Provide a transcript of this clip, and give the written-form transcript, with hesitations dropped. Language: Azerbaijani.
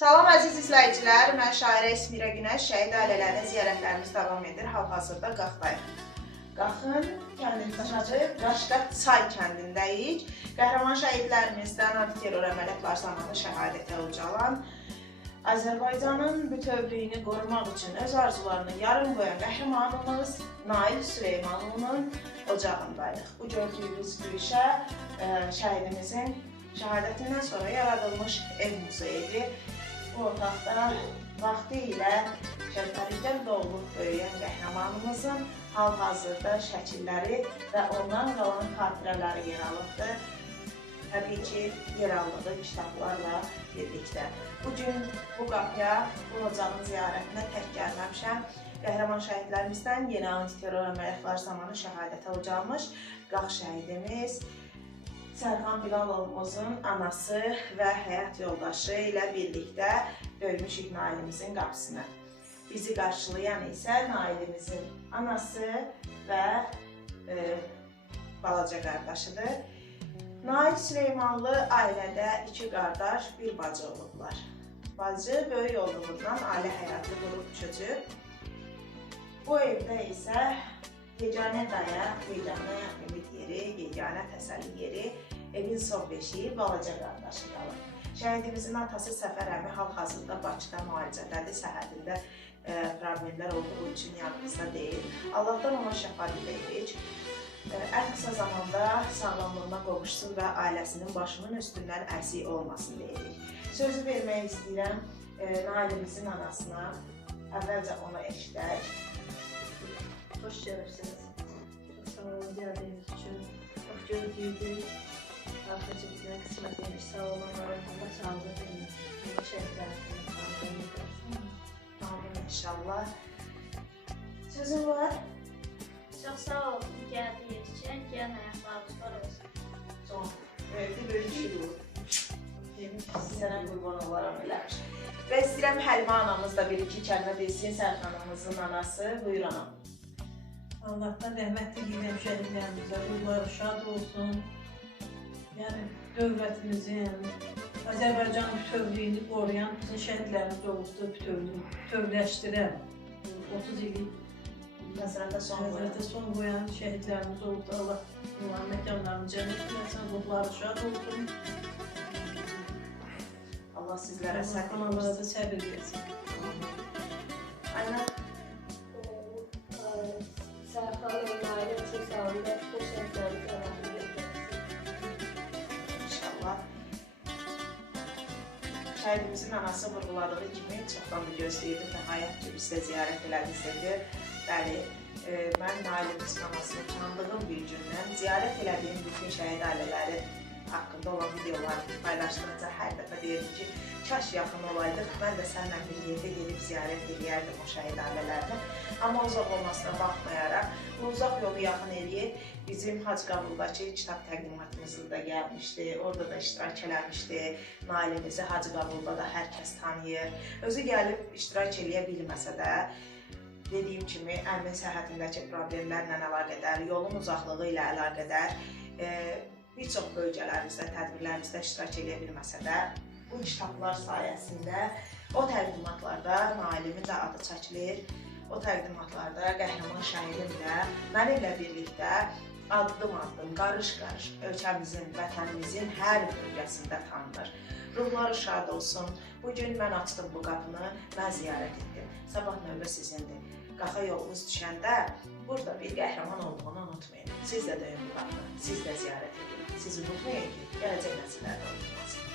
Salam əziz izləyicilər, mən şairə İsmirə Günəş, şəhid ailələrinin ziyarətlərimiz davam edir. Hal-hazırda Qaxdayıq. Qaxın kəndindədir, Qaşqat Çay kəndindəyik. Qəhrəman şəhidlərimizdən antiterror əməliyyatlar zamanı şəhadətə ucalan, Azərbaycanın bütövlüyünü qorumaq üçün öz arzularını yarım qoyan qəhrəmanımız Nail Süleymanlının ocağındayıq. Bu gördüyünüz güşə şəhidimizin şəhadətindən sonra yaradılmış ev muzeyidir. Bu otaqda vaxtı ilə şəhidlikdən doğulub böyüyən qəhrəmanımızın hal-hazırda şəkilləri və ondan qalan xatirələri yer alıbdır. Təbii ki, yer aldığı kitablarla birlikdə. Bugün bu qapıya, bu ocağın ziyarətinə tək gəlməmişəm. Qəhrəman şəhidlərimizdən yeni antiterror əməliyyatlar zamanı şəhadətə ucalmış Qax şəhidimiz Sərxan Bilalovumuzun anası və həyat yoldaşı ilə birlikdə döymüşük Nailimizin qapısına. Bizi qarşılayan isə Nailimizin anası və balaca qardaşıdır. Nail Süleymanlı ailədə 2 qardaş, 1 bacı olublar. Bacı böyük olduğundan ailə həyatı qurub köçüb. Bu evdə isə yeganə dayaq, yeganə ümid yeri, yeganə təsəlli yeri, evin son beşiyi balaca qardaşı qalır. Şəhidimizin atası Səfər əmi hal-hazırda Bakıda müalicədədir, səhhətində problemlər olduğu üçün yanımızda deyil. Allahdan ona şəfa diləyirik. Ən qısa zamanda sağlamlığına qovuşsun və ailəsinin başının üstündən əksik olmasın deyirik. Sözü vermək istəyirəm Nailimizin anasına. Əvvəlcə ona eşidək. Hoş gəlirsiniz. Çox sağ olun gəldiyiniz üçün. Çox gözləyirdik. Arxacımızdan qismət etmiş sağ olun. Allah sağlığı verməsin. Şəhidlərimizin sağlığı verməsin. Amin inşallah. Sözün var. Çox sağ olun gəldiyiniz üçün, gələn həyatlarınız var olsun. Son. Bir bölüşürük. Sənə qurban olaram eləmiş. Və istəyirəm Həlimə anamız da 1-2 kəlmə desin, Sərxanımızın anası. Buyur anam. Allahdan rəhmət diləyirəm şəhidlərimizə. Ruhları şad olsun. Yəni dövlətimizin, Azərbaycan bütövlüyünü qoruyan bizim şəhidlərimiz olubdur, bütövləşdirən 30 illik Nəzərətə son qoyan şəhidlərimiz oldu. Allah onların məkanlarını cənnət etsin, ruhları şad olsun. Allah sizlərə səbir Analara da səbir versin. Aynen. Sərxanın Nailin üçün sağlıqda bu şəhidlərimiz Allah'ın İnşallah. Şəhidimizin anası vurğuladığı kimi çoxdan da gözləyirdim. Nəhayət ki, biz də ziyarət elədinizdir. Bəli, mən Nailimizin anasını tanıdığım bir gündən ziyarət elədiyim bütün şəhid ailələri haqqında olan videoları paylaşdıqca hər dəfə deyirdim ki, kaş yaxın olaydıq, mən də səninlə bir yerdə gelib ziyarət edərdim o şəhid ailələrini. Amma uzaq olmasına baxmayaraq, bu uzaq yolu yaxın eləyib bizim Hacıqabuldakı kitab təqdimatımızda da gəlmişdi, orada da iştirak eləmişdi. Nailimizi Hacıqabulda da hər kəs tanıyır. Özü gəlib iştirak eləyə bilməsə də, dediyim kimi, əmin səhhətindəki problemlərlə əlaqədar, yolun uzaqlığı ilə əlaqədar bir çox bölgələrimizdə, tədbirlərimizdə iştirak edə bilməsə də, bu kitablar sayəsində o təqdimatlarda Nailimin də adı çəkilir. O təqdimatlarda qəhrəman şəhidim də mənimlə birlikdə addım-addım, qarış-qarış ölkəmizin, vətənimizin hər bölgəsində tanınır. Ruhları şad olsun. Bugün mən açdım bu qapını, mən ziyarət etdim. Sabah növbə sizindir. Qaxa yolunuz düşəndə burada bir qəhrəman olduğunu unutmayın. Siz də döyün bu qapını, siz də ziyarət edin. Sizi unutmayın ki, gələcək nəsillər də unutmasın.